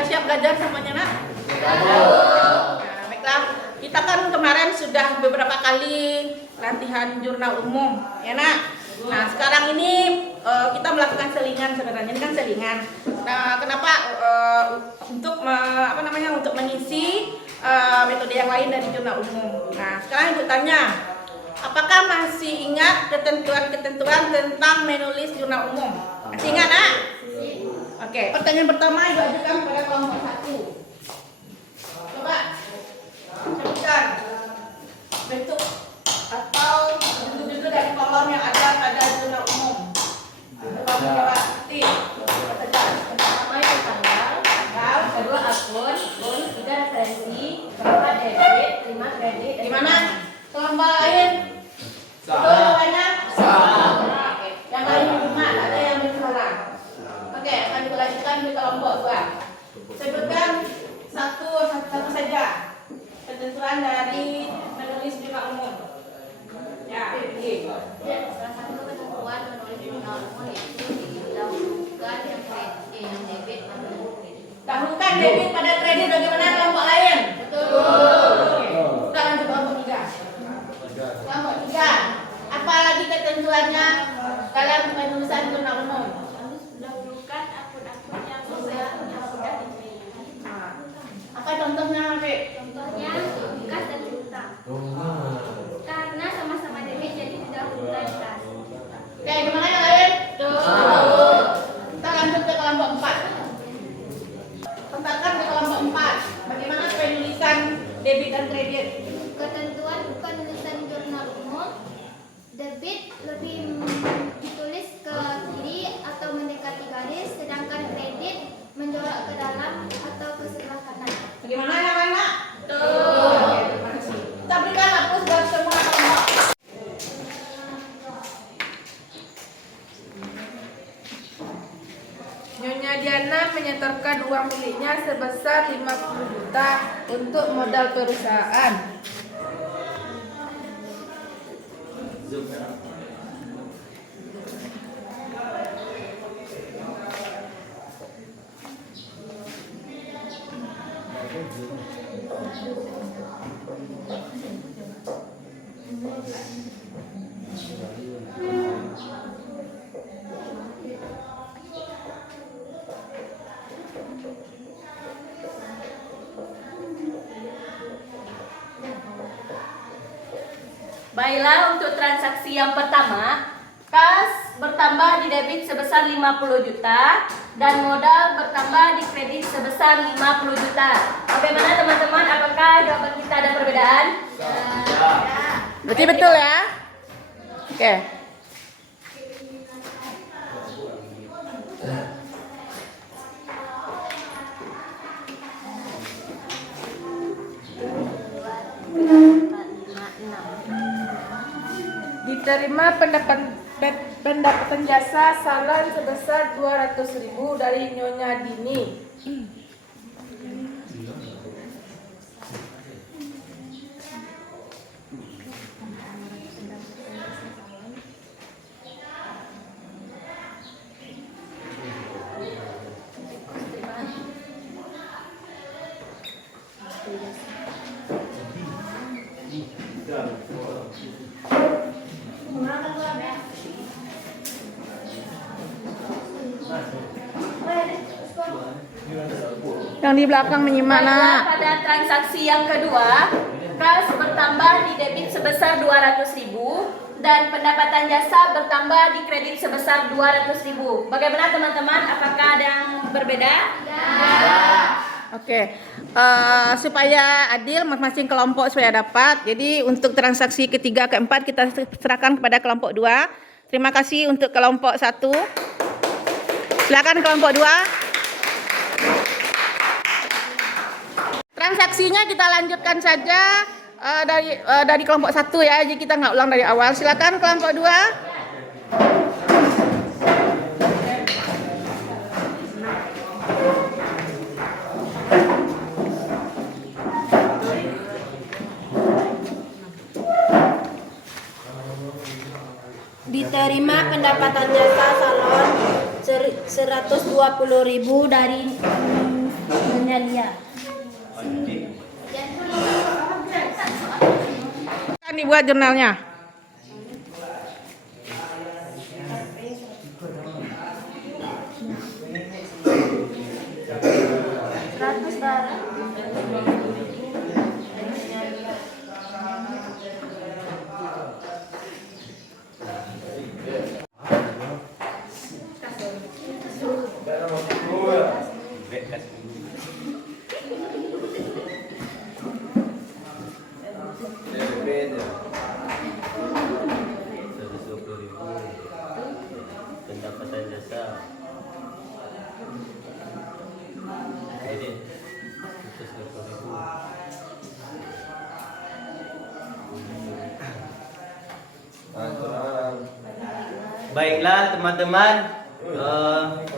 Sudah siap belajar semuanya, nak? Nah, baiklah. Kita kan kemarin sudah beberapa kali latihan jurnal umum, ya nak? Nah, sekarang ini kita melakukan selingan sebenarnya. Ini kan selingan. Nah, kenapa untuk mengisi metode yang lain dari jurnal umum. Nah, sekarang Ibu tanya, apakah masih ingat ketentuan-ketentuan tentang menulis jurnal umum? Masih ingat, nak? Oke, pertanyaan pertama Ibu ajukan kepada kelompok 1. Coba sebutkan bentuk atau judul-judul dari kolom yang ada pada jurnal umum. Kamu jawab. Pertama itu tanggal, kedua akun, ketiga referensi, keempat debit, lima kredit. Gimana? Kelompok lain? Betul jawabannya? Yang lain benar, ada yang bersalah. Oke, akan dilanjutkan di kelompok 2. Sebutkan satu saja ketentuan dari menulis jurnal umum. Ya, ini. Salah satu ketentuan menulis jurnal umum yaitu didahulukan yang debit pada kredit. Dahulukan debit pada kredit, bagaimana kelompok lain? Betul. Kita lanjut kelompok 3. Kelompok 3. Apa lagi ketentuannya dalam penulisan jurnal umum? Dahulukan akun-akun yang sudah dimiliki. Apa contohnya, Fik? Contohnya kas dan piutang. Karena sama-sama debit jadi didahulukan kas. Oke, gimana yang lain? Betul. Kita lanjut ke kelompok 4. Tentangkan ke kelompok 4. Bagaimana penulisan debit dan kredit? Ketentuan penulisan jurnal umum, debit lebih ditulis ke kiri atau mendekati garis, sedangkan kredit menjorok ke dalam atau ke sebelah kanan. Bagaimana yang lain, Nak? Oke, terima kasih. Kita berikan hapus buat semua kelompok. Nyonya Diana menyetorkan uang miliknya sebesar 50 juta untuk modal perusahaan. Baiklah, untuk transaksi yang pertama, kas bertambah di debit sebesar 50 juta dan modal bertambah di kredit sebesar 50 juta. Bagaimana teman-teman? Apakah jawaban kita ada perbedaan? Ya. Berarti betul ya? Oke. Diterima pendapatan jasa salon sebesar 200.000 dari Nyonya Dini. Yang di belakang menyimak, Baiklah, Nak. pada transaksi yang kedua, kas bertambah di debit sebesar 200.000 dan pendapatan jasa bertambah di kredit sebesar 200.000. Bagaimana teman-teman? Apakah ada yang berbeda? Oke, supaya adil masing-masing kelompok supaya dapat. Jadi untuk transaksi ketiga, keempat kita serahkan kepada kelompok 2. Terima kasih untuk kelompok 1. Silakan kelompok 2. Transaksinya kita lanjutkan saja dari kelompok 1 ya. Jadi kita nggak ulang dari awal. Silakan kelompok 2. Diterima pendapatan jasa salon 120.000 dari Nyonya Lia. Kan dibuat jurnalnya. Pendapatan jasa kredit 120.000. Baiklah teman-teman,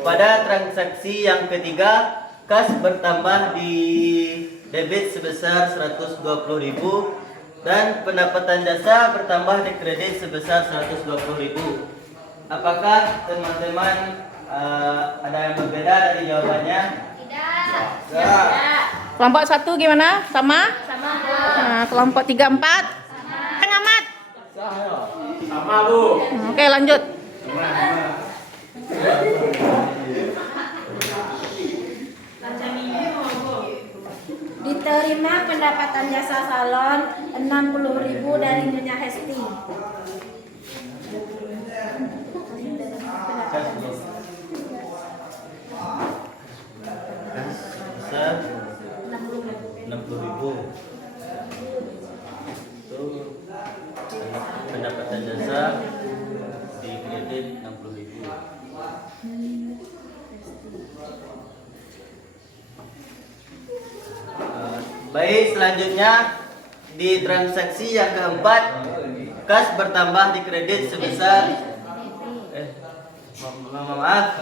pada transaksi yang ketiga kas bertambah di debit sebesar 120.000 dan pendapatan jasa bertambah di kredit sebesar 120.000. Apakah teman-teman ada yang berbeda dari jawabannya? Tidak. Kelompok 1 gimana? Sama? Sama. Nah, kelompok 3, 4. Pengamat. Sama Bu. Oke, lanjut. Diterima pendapatan jasa salon 60.000 dari Nyonya Hesti. Besar 60.000. Itu pendapatan jasa di kredit 60.000. Baik, selanjutnya di transaksi yang keempat kas bertambah di kredit sebesar maaf,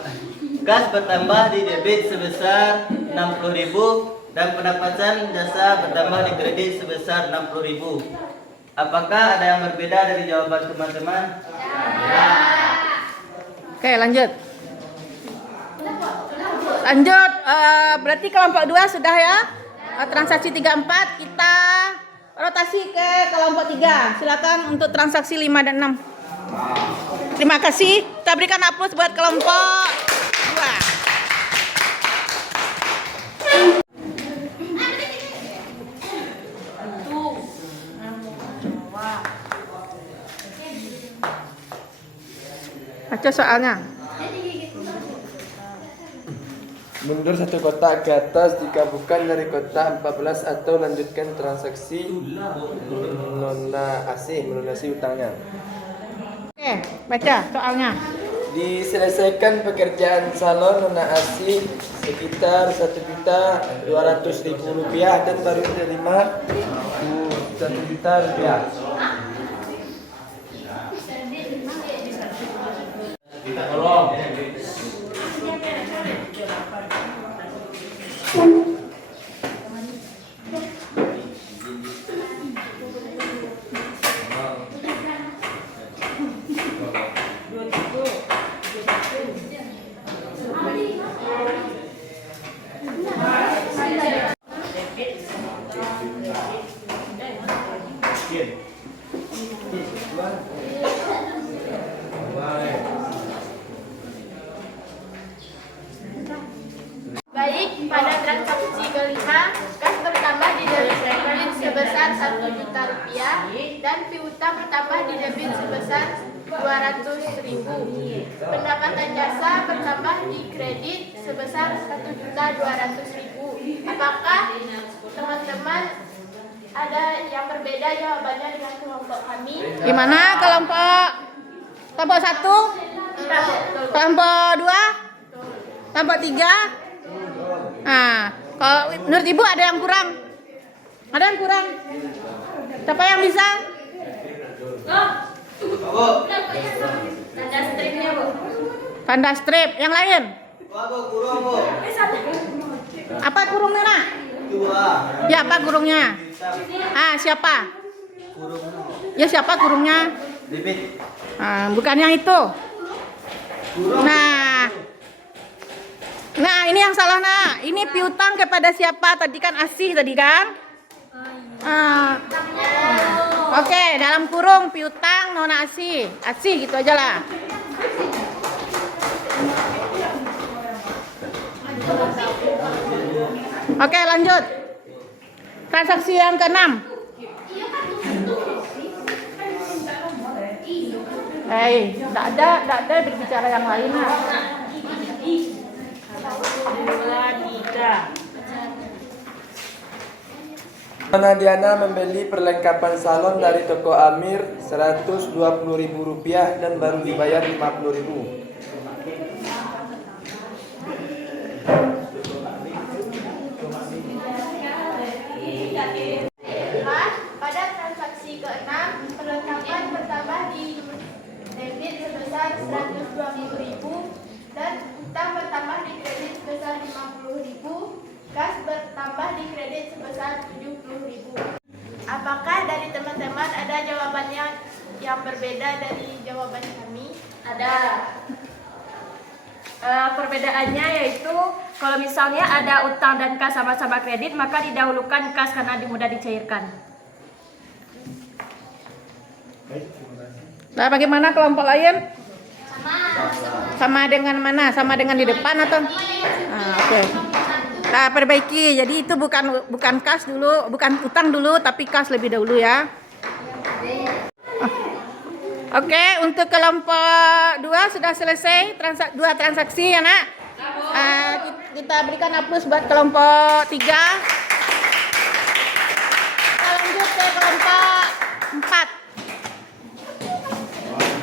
kas bertambah di debit sebesar 60.000 dan pendapatan jasa bertambah di kredit sebesar 60.000. Apakah ada yang berbeda dari jawaban teman-teman? Oke, lanjut. Lanjut, berarti kelompok 2 sudah ya. Transaksi 3, 4 kita rotasi ke kelompok 3. Silakan untuk transaksi 5 dan 6. Terima kasih. Kita berikan aplaus buat kelompok 2. Baca soalnya. Mundur 1 kotak ke atas jika bukan dari kotak 14 atau lanjutkan transaksi melunasi utangnya. Oke, baca soalnya. Diselesaikan pekerjaan salon Nona Asih sekitar 1.200.000 rupiah dan baru menerima 1 juta rupiah. Baik, pada transaksi kelima, kas bertambah di debit sebesar 1 juta rupiah dan piutang bertambah di debit sebesar 200.000. Pendapatan jasa bertambah di kredit sebesar 1.200.000. Apakah teman-teman ada yang berbeda jawabannya dengan kelompok kami? Gimana kelompok 1? Kelompok 2? Kelompok 3? Nah, kalau menurut Ibu ada yang kurang? Ada yang kurang? Siapa yang bisa? Ada stripnya, Bu. Panda strip. Yang lain? Kurung, Bu. Apa kurungnya, Nak? Dua. Ya, apa kurungnya? Siapa? Ya, siapa kurungnya? Debit. Bukan yang itu. Nah, Nah, ini yang salah, nak. Ini piutang kepada siapa? Tadi kan Asih tadi kan? Oke, dalam kurung piutang Nona Asih. Asih gitu aja lah. Oke, lanjut. Transaksi yang ke-6. Enggak ada berbicara yang lain, nah. 2, 3. Nona Diana membeli perlengkapan salon dari toko Amir Rp120.000 dan baru dibayar Rp50.000. Pada transaksi ke-6, perlengkapan bertambah di debit sebesar 120.000 dan utang bertambah di kredit sebesar 50.000, kas bertambah di kredit sebesar 70.000. Apakah dari teman-teman ada jawabannya yang berbeda dari jawaban kami? Ada. Perbedaannya yaitu kalau misalnya ada utang dan kas sama-sama kredit, maka didahulukan kas karena mudah dicairkan. Nah, bagaimana kelompok lain? Sama dengan mana? Sama dengan di depan atau? Oke. Nah, perbaiki. Jadi itu bukan kas dulu, bukan utang dulu, tapi kas lebih dahulu ya. Oke, untuk kelompok 2 sudah selesai dua transaksi ya, nak. Kita berikan aplaus buat kelompok 3. Kita lanjut ke kelompok 4.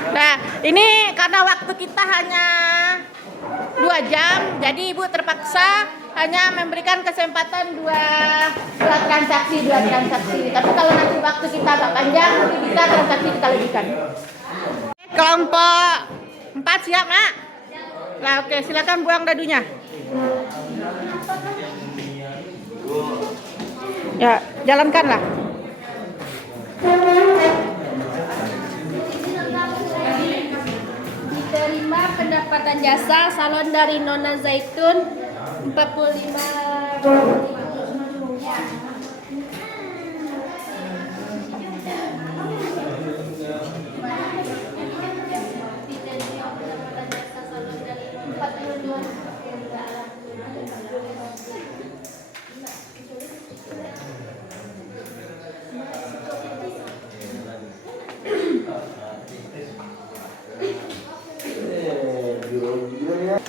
Nah, ini karena waktu kita hanya 2 jam, jadi Ibu terpaksa hanya memberikan kesempatan dua transaksi. Tapi kalau nanti waktu kita agak panjang, nanti bisa transaksi kita lebihkan. Kelompok 4 siap, Mak? Nah, oke, silakan buang dadunya. Ya, jalankanlah. Diterima pendapatan jasa salon dari Nona Zaitun 45.000.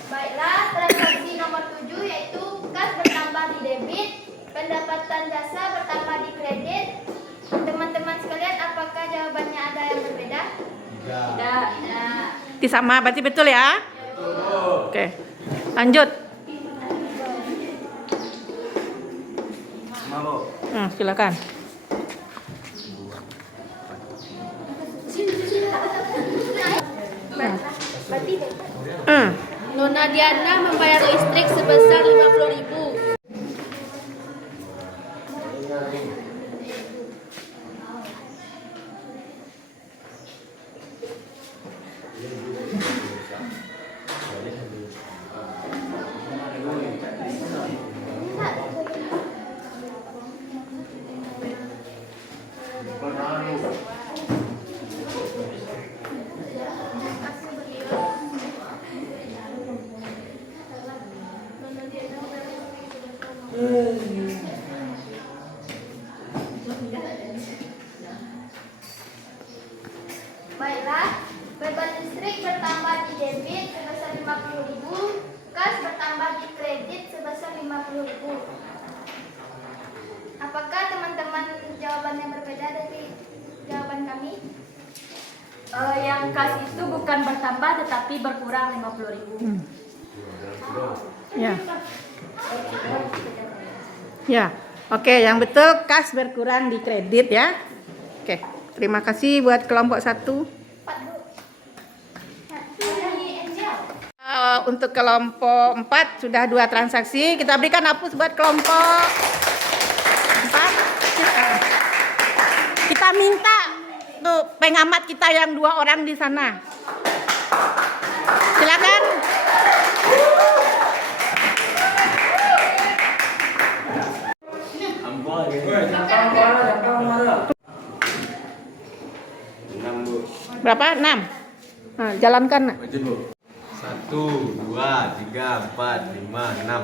Baiklah, transaksi nomor 7 yaitu kas bertambah di debit, pendapatan jasa bertambah di kredit. Teman-teman sekalian, apakah jawabannya ada yang berbeda? Tidak. Itu sama, berarti betul ya? Oke, lanjut. Silakan. Nona Diana membayar listrik sebesar 50.000. Baiklah, beban listrik bertambah di debit sebesar 50.000, kas bertambah di kredit sebesar 50.000. Apakah teman-teman jawabannya berbeda dari jawaban kami? Yang kas itu bukan bertambah tetapi berkurang 50.000. Ya. Ya. Oke, yang betul kas berkurang di kredit ya. Oke, terima kasih buat kelompok 1. Untuk kelompok 4 sudah 2 transaksi. Kita berikan aplaus buat kelompok 4. Kita minta tuh pengamat kita yang 2 orang di sana. Silakan. Berapa? 6. Nah, jalankan nak. 1, 2, 3, 4, 5, 6.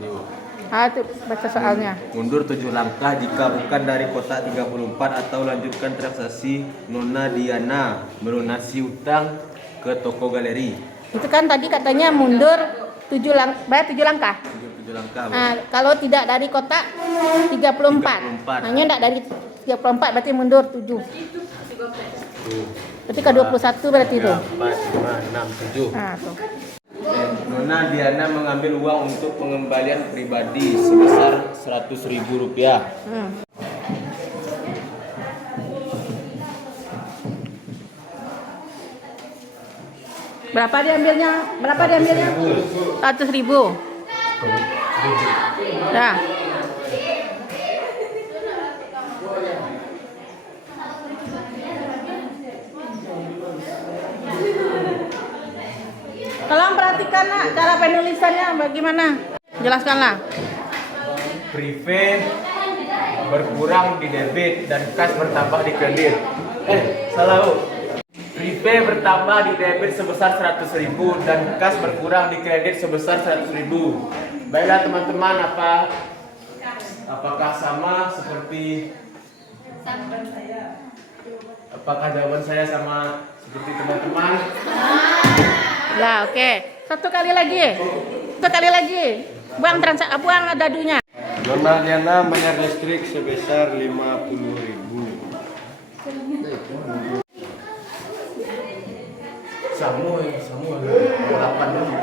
Ini, Bu. Itu baca soalnya. Mundur 7 langkah jika bukan dari kotak 34 atau lanjutkan transaksi Nona Diana melunasi utang ke toko galeri. Itu kan tadi katanya mundur 7 langkah. 7 langkah. Bu. Nah, kalau tidak dari kotak 34. 34. Hanya tidak dari 34 berarti mundur 7. Tuh. Berarti ke 21 berarti itu. 4, 5, 6, 7. Nah, tuh. Nona Diana mengambil uang untuk pengembalian pribadi sebesar Rp100.000. Berapa diambilnya? 100.000. Dah. Tolong perhatikan nak cara penulisannya bagaimana. Jelaskanlah. Prive berkurang di debit dan kas bertambah di kredit. Salah, Bu. Prive bertambah di debit sebesar 100.000 dan kas berkurang di kredit sebesar 100.000. Baiklah teman-teman, apakah sama seperti apakah jawaban saya sama seperti teman-teman? Ya, oke. Satu kali lagi. Buang dadunya. Nona Diana bayar listrik sebesar 50.000. Sama 8 dulu.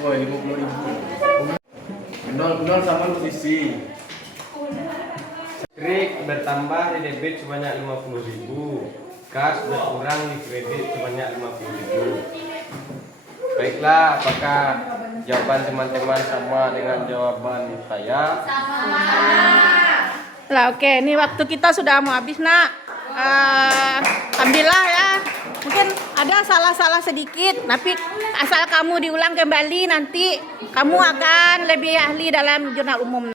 Oh, 50.000. 0 sama posisi. Kredit bertambah di debit sebanyak 50.000. Kas berkurang di kredit sebanyak 50.000. Baiklah, apakah jawaban teman-teman sama dengan jawaban saya? Lah, oke. Ini waktu kita sudah mau habis, nak. Alhamdulillah ya. Mungkin ada salah-salah sedikit, tapi asal kamu diulang kembali nanti kamu akan lebih ahli dalam jurnal umum.